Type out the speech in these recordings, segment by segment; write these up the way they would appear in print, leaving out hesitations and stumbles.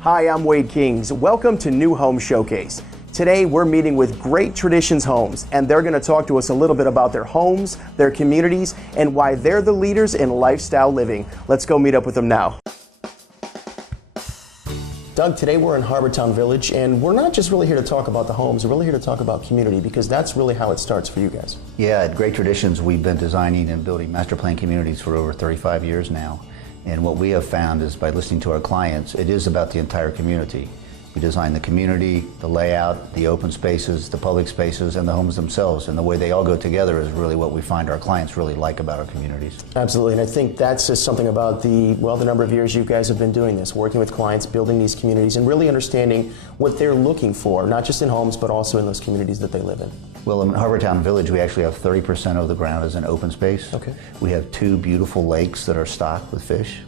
Hi, I'm Wade Kings. Welcome to New Home Showcase. Today we're meeting with Great Traditions Homes, and they're going to talk to us a little bit about their homes, their communities, and why they're the leaders in lifestyle living. Let's go meet up with them now. Doug, today we're in Harbortown Village, and we're not just really here to talk about the homes, we're really here to talk about community, because that's really how it starts for you guys. Yeah, at Great Traditions, we've been designing and building master plan communities for over 35 years now. And what we have found is by listening to our clients, it is about the entire community. We design the community, the layout, the open spaces, the public spaces, and the homes themselves. And the way they all go together is really what we find our clients really like about our communities. Absolutely, and I think that's just something about the number of years you guys have been doing this, working with clients, building these communities, and really understanding what they're looking for, not just in homes, but also in those communities that they live in. Well, in Harbortown Village, we actually have 30% of the ground is an open space. Okay. We have 2 beautiful lakes that are stocked with fish.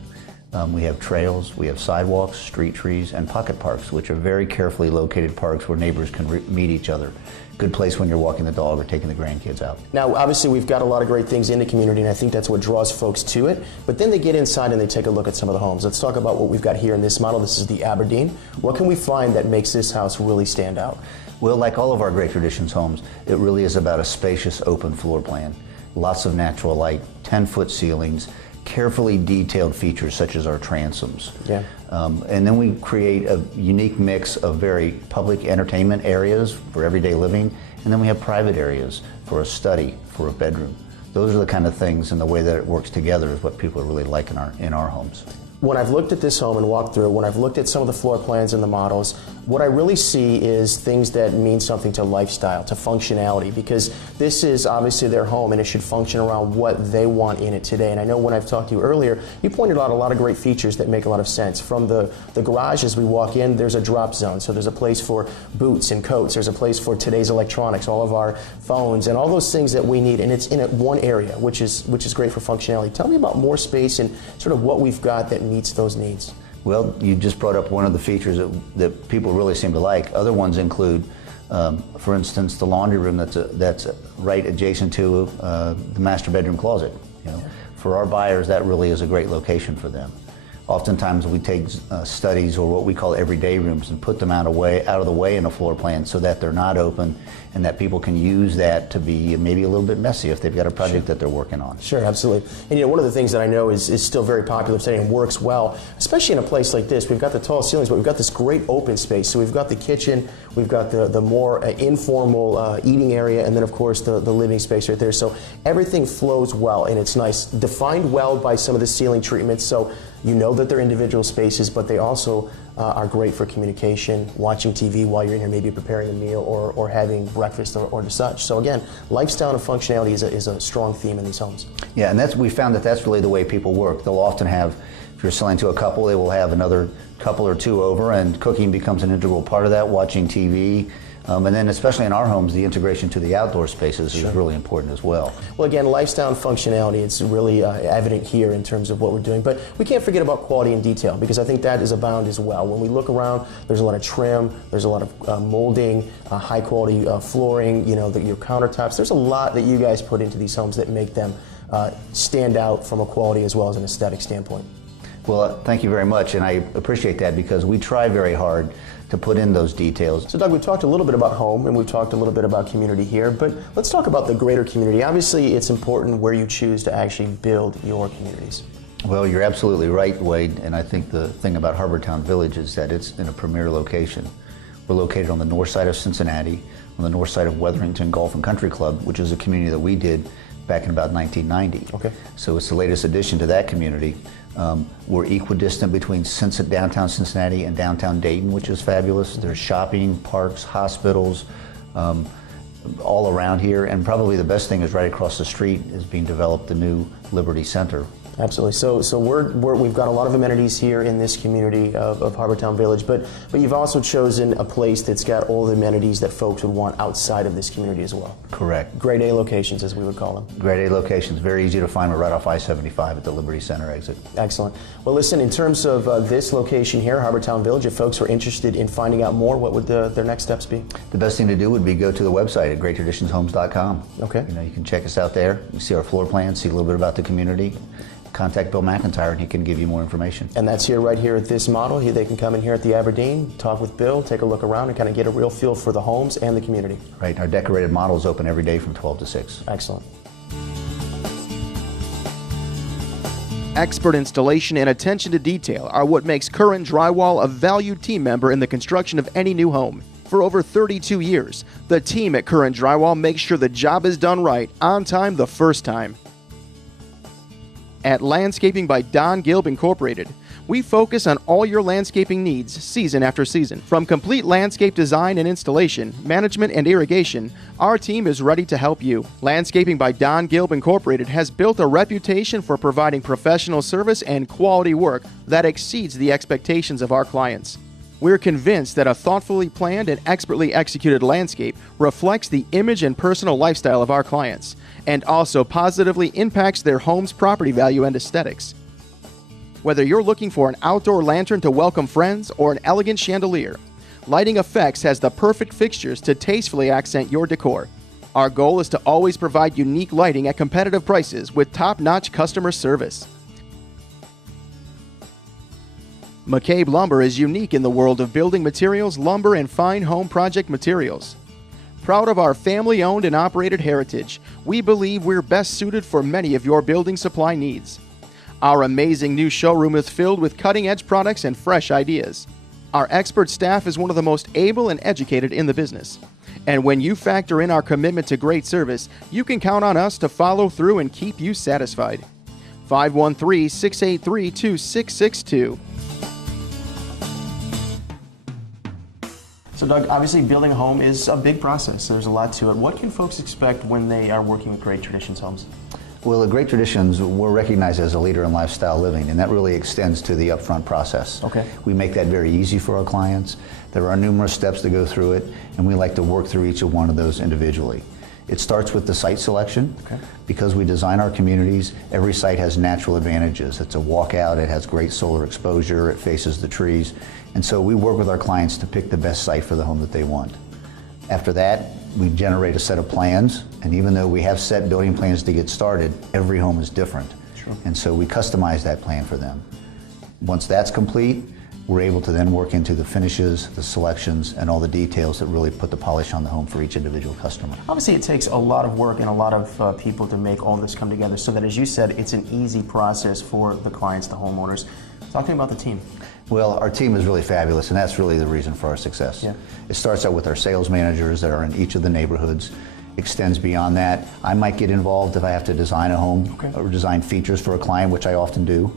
We have trails, we have sidewalks, street trees, and pocket parks, which are very carefully located parks where neighbors can meet each other. Good place when you're walking the dog or taking the grandkids out. Now, obviously, we've got a lot of great things in the community, and I think that's what draws folks to it. But then they get inside and they take a look at some of the homes. Let's talk about what we've got here in this model. This is the Aberdeen. What can we find that makes this house really stand out? Well, like all of our Great Traditions homes, it really is about a spacious, open floor plan. Lots of natural light, 10-foot ceilings, carefully detailed features such as our transoms. Yeah. And then we create a unique mix of very public entertainment areas for everyday living, and then we have private areas for a study, for a bedroom. Those are the kind of things, and the way that it works together is what people really like in our homes. When I've looked at this home and walked through, when I've looked at some of the floor plans and the models, what I really see is things that mean something to lifestyle, to functionality, because this is obviously their home and it should function around what they want in it today. And I know when I've talked to you earlier, you pointed out a lot of great features that make a lot of sense. From the garage, as we walk in, there's a drop zone. So there's a place for boots and coats. There's a place for today's electronics, all of our phones, and all those things that we need. And it's in one area, which is great for functionality. Tell me about more space and sort of what we've got that meets those needs. Well, you just brought up one of the features that people really seem to like. Other ones include, for instance, the laundry room that's right adjacent to the master bedroom closet. You know, for our buyers, that really is a great location for them. Oftentimes, we take studies or what we call everyday rooms and put them out of the way in a floor plan so that they're not open and that people can use that to be maybe a little bit messy if they've got a project that they're working on. Sure, absolutely. And one of the things that I know is still very popular today and works well, especially in a place like this. We've got the tall ceilings, but we've got this great open space. So we've got the kitchen, we've got the more informal eating area, and then of course the living space right there. So everything flows well and it's nice, defined well by some of the ceiling treatments. So you know that they're individual spaces, but they also are great for communication, watching TV while you're in here, maybe preparing a meal or having breakfast or such. So again, lifestyle and functionality is a strong theme in these homes. Yeah, and we found that's really the way people work. They'll often have, if you're selling to a couple, they will have another couple or two over, and cooking becomes an integral part of that, watching TV. And then especially in our homes, the integration to the outdoor spaces is really important as well. Well, again, lifestyle and functionality, it's really evident here in terms of what we're doing. But we can't forget about quality and detail, because I think that is abound as well. When we look around, there's a lot of trim, there's a lot of molding, high quality flooring, your countertops. There's a lot that you guys put into these homes that make them stand out from a quality as well as an aesthetic standpoint. Well, thank you very much, and I appreciate that because we try very hard to put in those details. So Doug, we've talked a little bit about home and we've talked a little bit about community here, but let's talk about the greater community. Obviously, it's important where you choose to actually build your communities. Well, you're absolutely right, Wade, and I think the thing about Harbortown Village is that it's in a premier location. We're located on the north side of Cincinnati, on the north side of Wetherington Golf and Country Club, which is a community that we did back in about 1990. Okay. So it's the latest addition to that community. We're equidistant between downtown Cincinnati and downtown Dayton, which is fabulous. There's shopping, parks, hospitals, all around here. And probably the best thing is right across the street is being developed the new Liberty Center. Absolutely. So we've got a lot of amenities here in this community of Harbortown Village, but you've also chosen a place that's got all the amenities that folks would want outside of this community as well. Correct. Grade A locations, as we would call them. Grade A locations, very easy to find. We're right off I-75 at the Liberty Center exit. Excellent. Well, listen, in terms of this location here, Harbortown Village, if folks are interested in finding out more, what would their next steps be? The best thing to do would be go to the website at greattraditionshomes.com. Okay. You can check us out there. You see our floor plans, see a little bit about the community. contact Bill McIntyre and he can give you more information. And that's here, right here at this model. Here they can come in here at the Aberdeen, talk with Bill, take a look around, and kind of get a real feel for the homes and the community. Right, our decorated model is open every day from 12 to 6. Excellent. Expert installation and attention to detail are what makes Curran Drywall a valued team member in the construction of any new home. For over 32 years, the team at Curran Drywall makes sure the job is done right, on time, the first time. At Landscaping by Don Gilb Incorporated, we focus on all your landscaping needs season after season. From complete landscape design and installation, management and irrigation, our team is ready to help you. Landscaping by Don Gilb Incorporated has built a reputation for providing professional service and quality work that exceeds the expectations of our clients. We're convinced that a thoughtfully planned and expertly executed landscape reflects the image and personal lifestyle of our clients, and also positively impacts their home's property value and aesthetics. Whether you're looking for an outdoor lantern to welcome friends or an elegant chandelier, Lighting Effects has the perfect fixtures to tastefully accent your decor. Our goal is to always provide unique lighting at competitive prices with top-notch customer service. McCabe Lumber is unique in the world of building materials, lumber, and fine home project materials. Proud of our family-owned and operated heritage, we believe we're best suited for many of your building supply needs. Our amazing new showroom is filled with cutting-edge products and fresh ideas. Our expert staff is one of the most able and educated in the business. And when you factor in our commitment to great service, you can count on us to follow through and keep you satisfied. 513-683-2662. So Doug, obviously building a home is a big process. There's a lot to it. What can folks expect when they are working with Great Traditions Homes? Well, at Great Traditions, we're recognized as a leader in lifestyle living, and that really extends to the upfront process. Okay. We make that very easy for our clients. There are numerous steps to go through it, and we like to work through each of one of those individually. It starts with the site selection. Okay. Because we design our communities, every site has natural advantages. It's a walkout, it has great solar exposure, it faces the trees, and so we work with our clients to pick the best site for the home that they want. After that, we generate a set of plans, and even though we have set building plans to get started, every home is different. Sure. And so we customize that plan for them. Once that's complete, we're able to then work into the finishes, the selections, and all the details that really put the polish on the home for each individual customer. Obviously it takes a lot of work and a lot of people to make all this come together so that, as you said, it's an easy process for the clients, the homeowners. Talk to me about the team. Well, our team is really fabulous, and that's really the reason for our success. Yeah. It starts out with our sales managers that are in each of the neighborhoods, extends beyond that. I might get involved if I have to design a home. Okay. Or design features for a client, which I often do.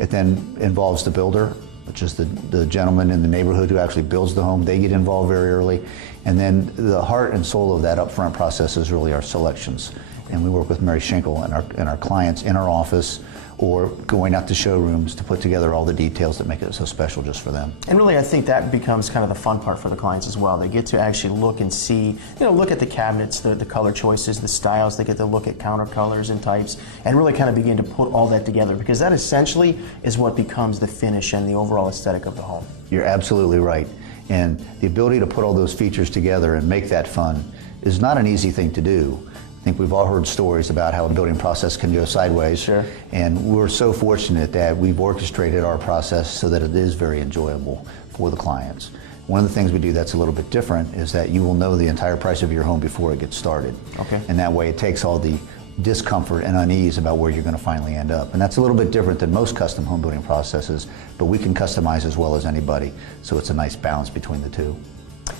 It then involves the builder, which is the gentleman in the neighborhood who actually builds the home. They get involved very early. And then the heart and soul of that upfront process is really our selections. And we work with Mary Schinkel and our clients in our office or going out to showrooms to put together all the details that make it so special just for them. And really, I think that becomes kind of the fun part for the clients as well. They get to actually look and see, look at the cabinets, the color choices, the styles. They get to look at counter colors and types and really kind of begin to put all that together, because that essentially is what becomes the finish and the overall aesthetic of the home. You're absolutely right. And the ability to put all those features together and make that fun is not an easy thing to do. I think we've all heard stories about how a building process can go sideways. Sure. And we're so fortunate that we've orchestrated our process so that it is very enjoyable for the clients. One of the things we do that's a little bit different is that you will know the entire price of your home before it gets started. Okay. And that way it takes all the discomfort and unease about where you're going to finally end up. And that's a little bit different than most custom home building processes, but we can customize as well as anybody. So it's a nice balance between the two.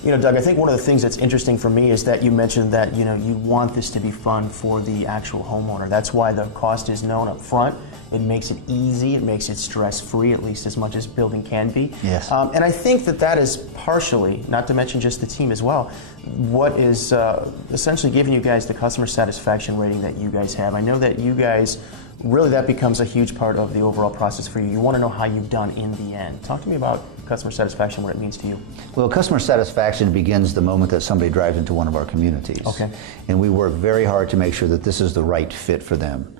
Doug, I think one of the things that's interesting for me is that you mentioned that, you want this to be fun for the actual homeowner. That's why the cost is known up front. It makes it easy, it makes it stress-free, at least as much as building can be. Yes. And I think that is partially, not to mention just the team as well, what is essentially giving you guys the customer satisfaction rating that you guys have. I know that you guys, really that becomes a huge part of the overall process for you. You want to know how you've done in the end. Talk to me about customer satisfaction, what it means to you. Well, customer satisfaction begins the moment that somebody drives into one of our communities. Okay. And we work very hard to make sure that this is the right fit for them.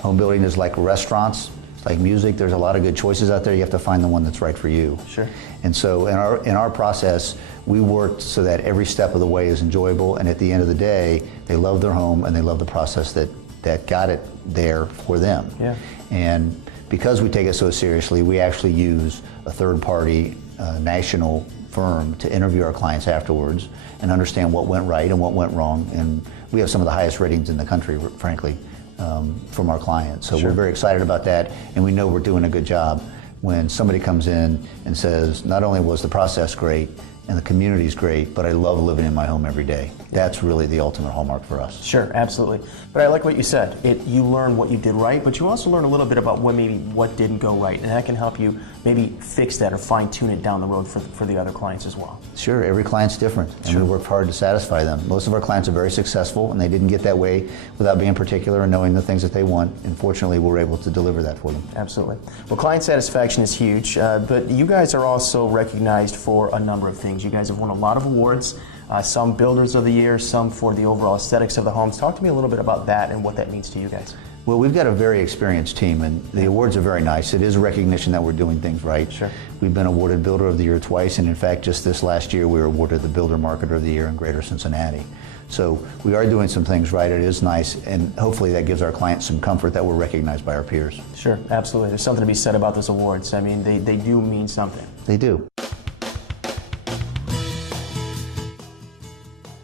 Home building is like restaurants, it's like music. There's a lot of good choices out there. You have to find the one that's right for you. Sure. And so in our process, we work so that every step of the way is enjoyable, and at the end of the day, they love their home and they love the process that that got it there for them. Yeah. And because we take it so seriously, we actually use a third-party national firm to interview our clients afterwards and understand what went right and what went wrong. And we have some of the highest ratings in the country, frankly, from our clients. So we're very excited about that, and we know we're doing a good job when somebody comes in and says, not only was the process great and the community's great, but I love living in my home every day. That's really the ultimate hallmark for us. Sure, absolutely. But I like what you said. You learn what you did right, but you also learn a little bit about what didn't go right, and that can help you maybe fix that or fine-tune it down the road for the other clients as well. Sure, every client's different, and we work hard to satisfy them. Most of our clients are very successful, and they didn't get that way without being particular and knowing the things that they want, and fortunately we're able to deliver that for them. Absolutely. Well, client satisfaction is huge, but you guys are also recognized for a number of things. You guys have won a lot of awards, some Builders of the Year, some for the overall aesthetics of the homes. Talk to me a little bit about that and what that means to you guys. Well, we've got a very experienced team, and the awards are very nice. It is a recognition that we're doing things right. Sure. We've been awarded Builder of the Year twice, and in fact, just this last year, we were awarded the Builder Marketer of the Year in Greater Cincinnati. So we are doing some things right. It is nice, and hopefully that gives our clients some comfort that we're recognized by our peers. Sure, absolutely. There's something to be said about those awards. I mean, they do mean something. They do.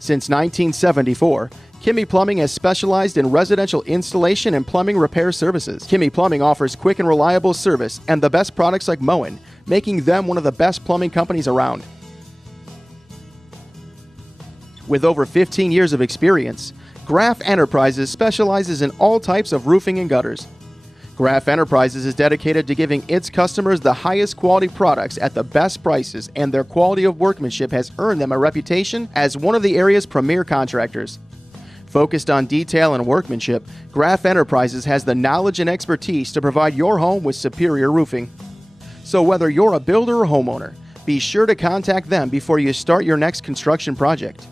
Since 1974, Kimmy Plumbing has specialized in residential installation and plumbing repair services. Kimmy Plumbing offers quick and reliable service and the best products like Moen, making them one of the best plumbing companies around. With over 15 years of experience, Graff Enterprises specializes in all types of roofing and gutters. Graff Enterprises is dedicated to giving its customers the highest quality products at the best prices, and their quality of workmanship has earned them a reputation as one of the area's premier contractors. Focused on detail and workmanship, Graff Enterprises has the knowledge and expertise to provide your home with superior roofing. So whether you're a builder or homeowner, be sure to contact them before you start your next construction project.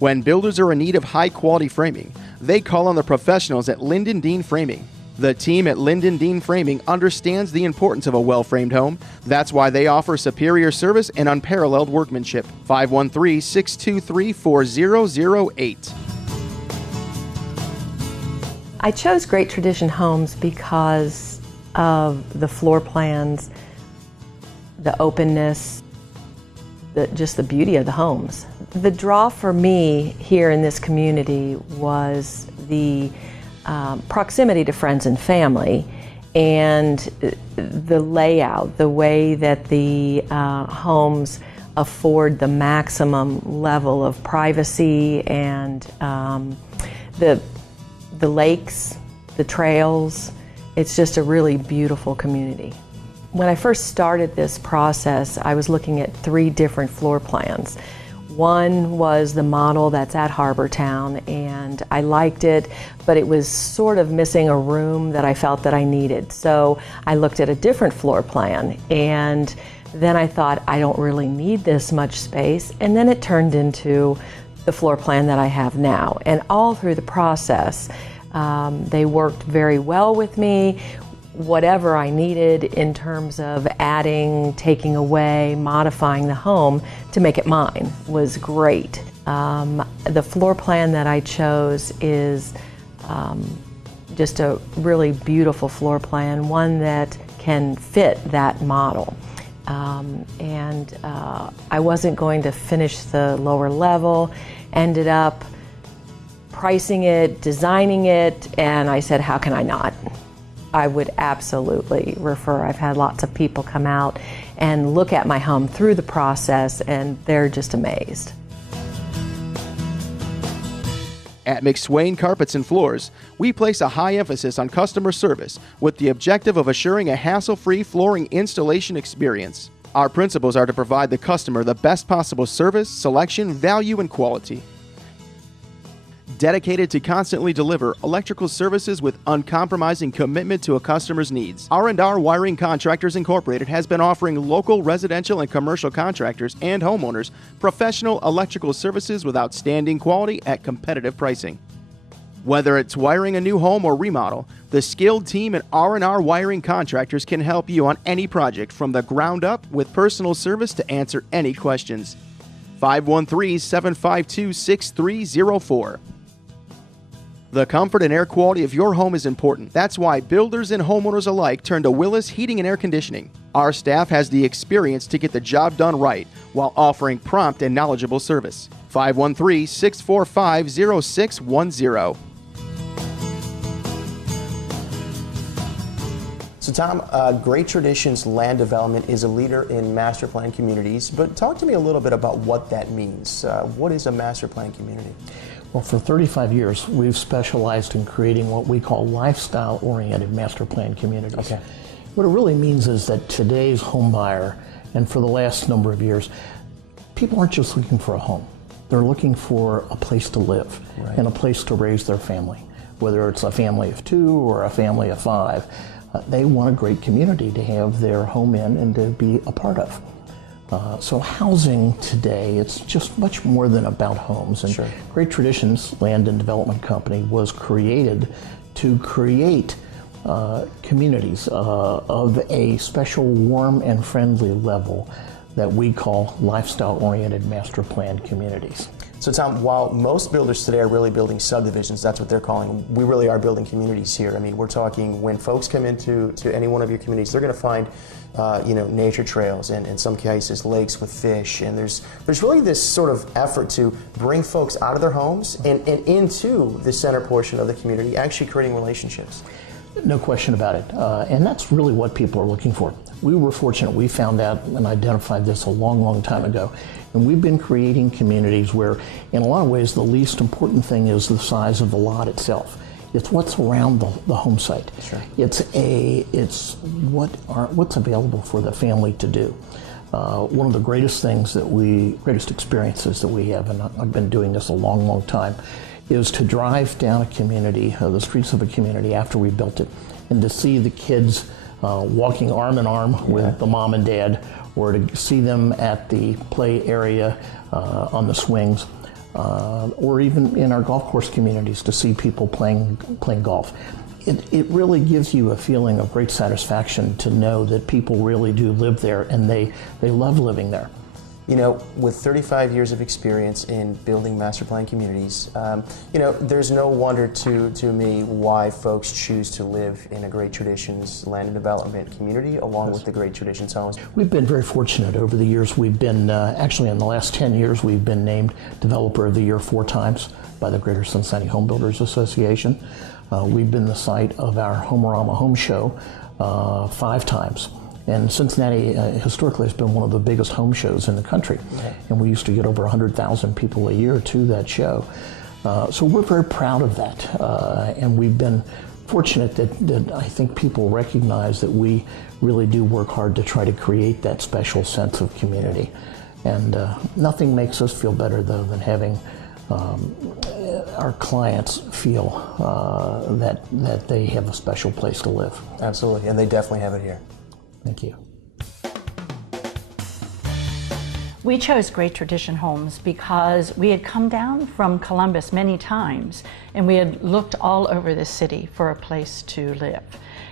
When builders are in need of high-quality framing, they call on the professionals at Linden Dean Framing. The team at Linden Dean Framing understands the importance of a well-framed home. That's why they offer superior service and unparalleled workmanship. 513-623-4008. I chose Great Tradition Homes because of the floor plans, the openness, just the beauty of the homes. The draw for me here in this community was the proximity to friends and family, and the layout, the way that the homes afford the maximum level of privacy, and the lakes, the trails. It's just a really beautiful community. When I first started this process, I was looking at 3 different floor plans. One was the model that's at Harbor Town, and I liked it, but it was sort of missing a room that I felt that I needed. So I looked at a different floor plan, and then I thought, I don't really need this much space, and then it turned into the floor plan that I have now. And all through the process, they worked very well with me. Whatever I needed in terms of adding, taking away, modifying the home to make it mine was great. The floor plan that I chose is just a really beautiful floor plan, one that can fit that model. I wasn't going to finish the lower level, ended up pricing it, designing it, and I said, how can I not? I would absolutely refer. I've had lots of people come out and look at my home through the process, and they're just amazed. At McSwain Carpets and Floors, we place a high emphasis on customer service with the objective of assuring a hassle-free flooring installation experience. Our principles are to provide the customer the best possible service, selection, value, and quality. Dedicated to constantly deliver electrical services with uncompromising commitment to a customer's needs. R&R Wiring Contractors Incorporated has been offering local residential and commercial contractors and homeowners professional electrical services with outstanding quality at competitive pricing. Whether it's wiring a new home or remodel, the skilled team at R&R Wiring Contractors can help you on any project from the ground up with personal service to answer any questions. 513-752-6304. The comfort and air quality of your home is important. That's why builders and homeowners alike turn to Willis Heating and Air Conditioning. Our staff has the experience to get the job done right while offering prompt and knowledgeable service. 513-645-0610. So Tom, Great Traditions Land Development is a leader in master plan communities, but talk to me a little bit about what that means. What is a master plan community? Well, for 35 years, we've specialized in creating what we call lifestyle-oriented master plan communities. Okay. What it really means is that today's home buyer, and for the last number of years, people aren't just looking for a home. They're looking for a place to live and a place to raise their family. Whether it's a family of 2 or a family of 5, they want a great community to have their home in and to be a part of. So housing today, it's just much more than about homes. And Great Traditions Land and Development Company was created to create communities of a special warm and friendly level that we call lifestyle-oriented master plan communities. So Tom, while most builders today are really building subdivisions, that's what they're calling them, we really are building communities here. I mean, we're talking when folks come into any one of your communities, they're going to find nature trails and in some cases lakes with fish, and there's really this sort of effort to bring folks out of their homes and into the center portion of the community, actually creating relationships. No question about it, and that's really what people are looking for. We were fortunate, we found out and identified this a long, long time ago, and we've been creating communities where, in a lot of ways, the least important thing is the size of the lot itself. It's what's around the home site. Sure. It's what's available for the family to do. One of the greatest experiences that we have, and I've been doing this a long, long time, is to drive down a community, the streets of a community after we built it, and to see the kids walking arm in arm with the mom and dad, or to see them at the play area on the swings, or even in our golf course communities to see people playing golf. It really gives you a feeling of great satisfaction to know that people really do live there and they love living there. You know, with 35 years of experience in building master plan communities, there's no wonder to me why folks choose to live in a Great Traditions Land and Development community along with the Great Traditions homes. We've been very fortunate over the years. We've been, actually in the last 10 years, we've been named Developer of the Year 4 times by the Greater Cincinnati Home Builders Association. We've been the site of our Homerama Home Show 5 times. And Cincinnati historically has been one of the biggest home shows in the country. And we used to get over 100,000 people a year to that show. So we're very proud of that. And we've been fortunate that I think people recognize that we really do work hard to try to create that special sense of community. And nothing makes us feel better, though, than having our clients feel that they have a special place to live. Absolutely, and they definitely have it here. Thank you. We chose Great Tradition Homes because we had come down from Columbus many times and we had looked all over the city for a place to live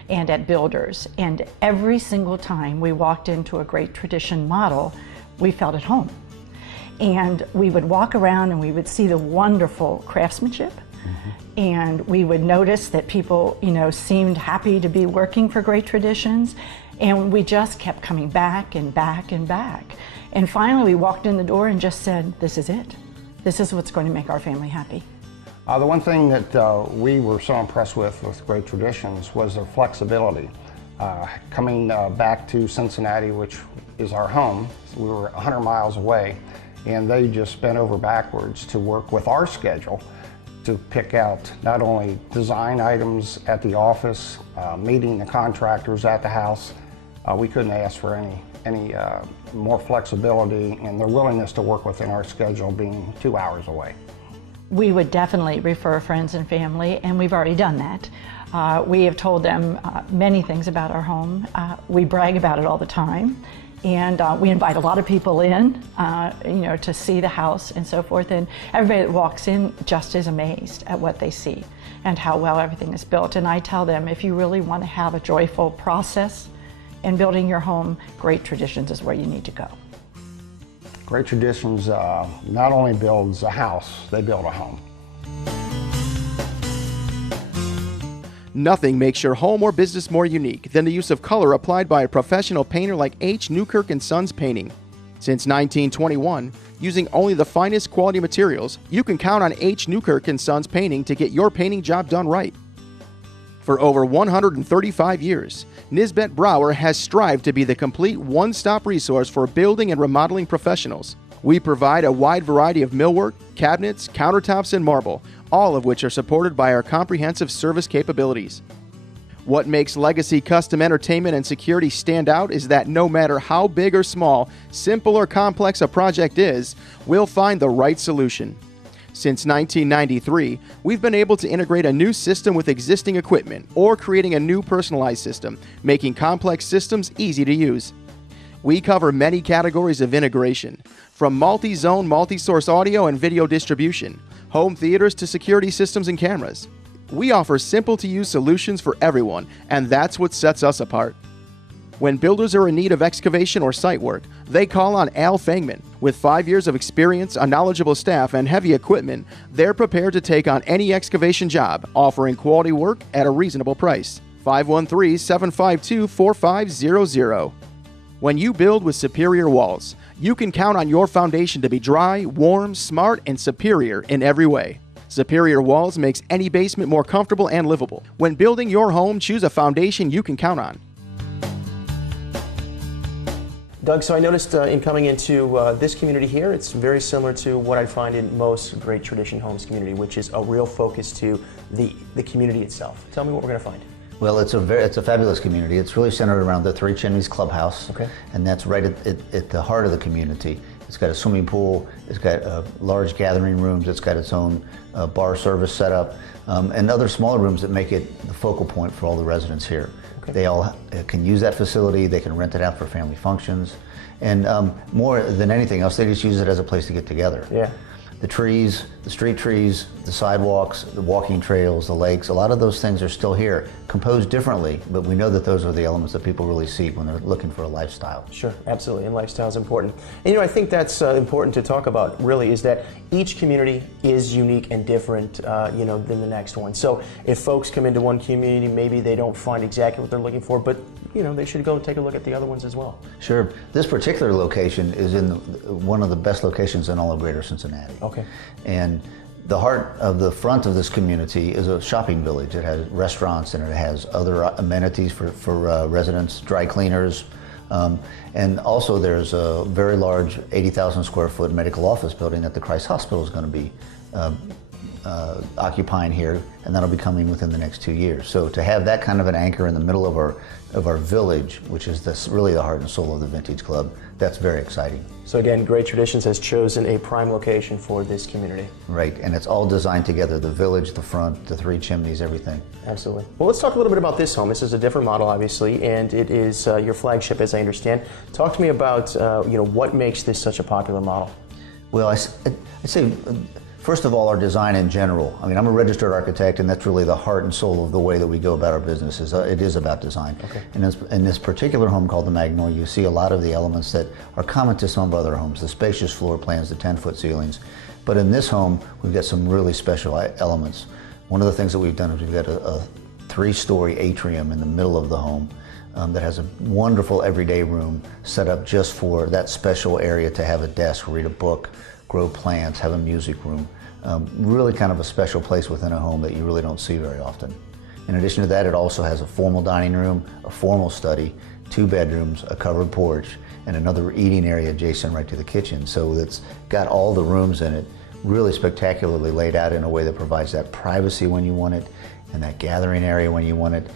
and at builders. And every single time we walked into a Great Tradition model, we felt at home. And we would walk around and we would see the wonderful craftsmanship. And we would notice that people, seemed happy to be working for Great Traditions. And we just kept coming back and back and back. And finally we walked in the door and just said, this is it. This is what's going to make our family happy. The one thing that we were so impressed with Great Traditions was their flexibility. Coming back to Cincinnati, which is our home, we were 100 miles away, and they just bent over backwards to work with our schedule to pick out not only design items at the office, meeting the contractors at the house. We couldn't ask for any more flexibility, and their willingness to work within our schedule being 2 hours away. We would definitely refer friends and family, and we've already done that. We have told them many things about our home. We brag about it all the time. And we invite a lot of people in, to see the house and so forth. And everybody that walks in just is amazed at what they see and how well everything is built. And I tell them, if you really want to have a joyful process in building your home, Great Traditions is where you need to go. Great Traditions not only builds a house, they build a home. Nothing makes your home or business more unique than the use of color applied by a professional painter like H. Newkirk & Sons Painting. Since 1921, using only the finest quality materials, you can count on H. Newkirk & Sons Painting to get your painting job done right. For over 135 years, Nisbet Brower has strived to be the complete one-stop resource for building and remodeling professionals. We provide a wide variety of millwork, cabinets, countertops, and marble, all of which are supported by our comprehensive service capabilities. What makes Legacy Custom Entertainment and Security stand out is that no matter how big or small, simple or complex a project is, we'll find the right solution. Since 1993, we've been able to integrate a new system with existing equipment or creating a new personalized system, making complex systems easy to use. We cover many categories of integration, from multi-zone, multi-source audio and video distribution, home theaters to security systems and cameras. We offer simple-to-use solutions for everyone, and that's what sets us apart. When builders are in need of excavation or site work, they call on Al Fangman. With 5 years of experience, a knowledgeable staff, and heavy equipment, they're prepared to take on any excavation job, offering quality work at a reasonable price. 513-752-4500. When you build with Superior Walls, you can count on your foundation to be dry, warm, smart, and superior in every way. Superior Walls makes any basement more comfortable and livable. When building your home, choose a foundation you can count on. Doug, so I noticed in coming into this community here, it's very similar to what I find in most Great Tradition Homes community, which is a real focus to the community itself. Tell me what we're going to find. Well, it's a fabulous community. It's really centered around the Three Chimneys Clubhouse, okay, and that's right at the heart of the community. It's got a swimming pool, it's got large gathering rooms, it's got its own bar service setup, and other smaller rooms that make it the focal point for all the residents here. Okay. They all can use that facility, they can rent it out for family functions, and more than anything else, they just use it as a place to get together. Yeah. The trees, the street trees, the sidewalks, the walking trails, the lakes, a lot of those things are still here, composed differently, but we know that those are the elements that people really seek when they're looking for a lifestyle. Sure, absolutely, and lifestyle is important. And I think that's important to talk about, really, is that each community is unique and different, than the next one. So if folks come into one community, maybe they don't find exactly what they're looking for, but they should go take a look at the other ones as well. Sure. This particular location is in one of the best locations in all of Greater Cincinnati. Okay. And the heart of the front of this community is a shopping village. It has restaurants and it has other amenities for residents, dry cleaners, and also there's a very large 80,000 square foot medical office building that the Christ Hospital is going to be occupying here, and that'll be coming within the next 2 years. So to have that kind of an anchor in the middle of our village, which is really the heart and soul of the Vintage Club, that's very exciting. So again, Great Traditions has chosen a prime location for this community. Right, and it's all designed together, the village, the front, the three chimneys, everything. Absolutely. Well, let's talk a little bit about this home. This is a different model, obviously, and it is your flagship, as I understand. Talk to me about what makes this such a popular model. Well, I'd say, first of all, our design in general. I mean, I'm a registered architect, and that's really the heart and soul of the way that we go about our business. It is about design. Okay. And in this particular home called the Magnolia, you see a lot of the elements that are common to some other homes, the spacious floor plans, the 10-foot ceilings. But in this home, we've got some really special elements. One of the things that we've done is we've got a 3-story atrium in the middle of the home that has a wonderful everyday room set up just for that special area to have a desk, read a book, grow plants, have a music room. Really kind of a special place within a home that you really don't see very often. In addition to that, it also has a formal dining room, a formal study, 2 bedrooms, a covered porch, and another eating area adjacent right to the kitchen. So it's got all the rooms in it, really spectacularly laid out in a way that provides that privacy when you want it, and that gathering area when you want it.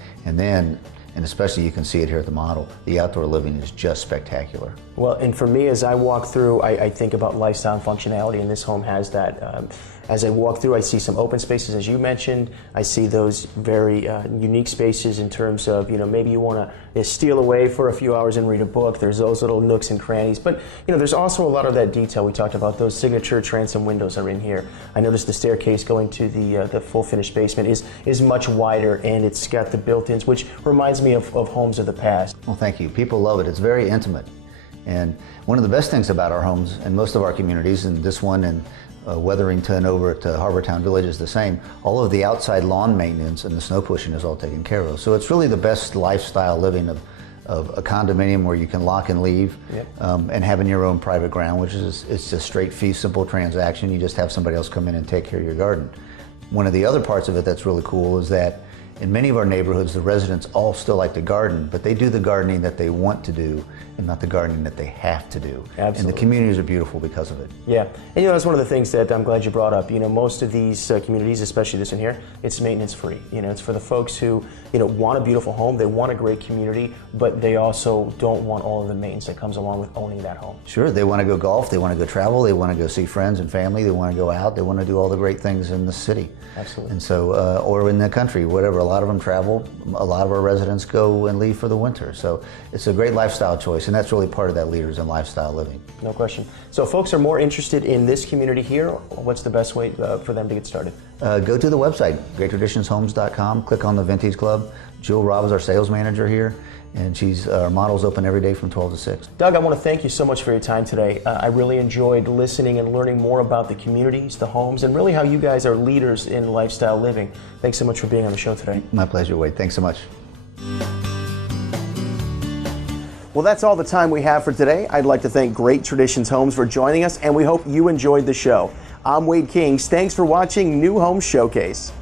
And especially you can see it here at the model, the outdoor living is just spectacular. Well, and for me, as I walk through, I think about lifestyle and functionality, and this home has that. As I walk through, I see some open spaces, as you mentioned. I see those very unique spaces in terms of, maybe you want to steal away for a few hours and read a book. There's those little nooks and crannies. But, there's also a lot of that detail we talked about. Those signature transom windows are in here. I noticed the staircase going to the full finished basement is much wider, and it's got the built-ins, which reminds me of homes of the past. Well, thank you. People love it. It's very intimate. And one of the best things about our homes and most of our communities, and this one and Weatherington over at Harbortown Village is the same. All of the outside lawn maintenance and the snow pushing is all taken care of. So it's really the best lifestyle living of a condominium where you can lock and leave. Yep. And having your own private ground, which is it's a straight fee simple transaction. You just have somebody else come in and take care of your garden. One of the other parts of it that's really cool is that in many of our neighborhoods, the residents all still like to garden, but they do the gardening that they want to do and not the gardening that they have to do. Absolutely. And the communities are beautiful because of it. Yeah, and that's one of the things that I'm glad you brought up. Most of these communities, especially this one here, it's maintenance free. It's for the folks who, want a beautiful home, they want a great community, but they also don't want all of the maintenance that comes along with owning that home. Sure, they want to go golf, they want to go travel, they want to go see friends and family, they want to go out, they want to do all the great things in the city. Absolutely. And so, or in the country, whatever. A lot of them travel. A lot of our residents go and leave for the winter. So it's a great lifestyle choice, and that's really part of that Leaders in Lifestyle Living. No question. So if folks are more interested in this community here, what's the best way for them to get started? Go to the website, greattraditionshomes.com, click on the Vintage Club. Jill Robb is our sales manager here, and our model's open every day from 12 to 6. Doug, I want to thank you so much for your time today. I really enjoyed listening and learning more about the communities, the homes, and really how you guys are leaders in lifestyle living. Thanks so much for being on the show today. My pleasure, Wade. Thanks so much. Well, that's all the time we have for today. I'd like to thank Great Traditions Homes for joining us, and we hope you enjoyed the show. I'm Wade Kings. Thanks for watching New Home Showcase.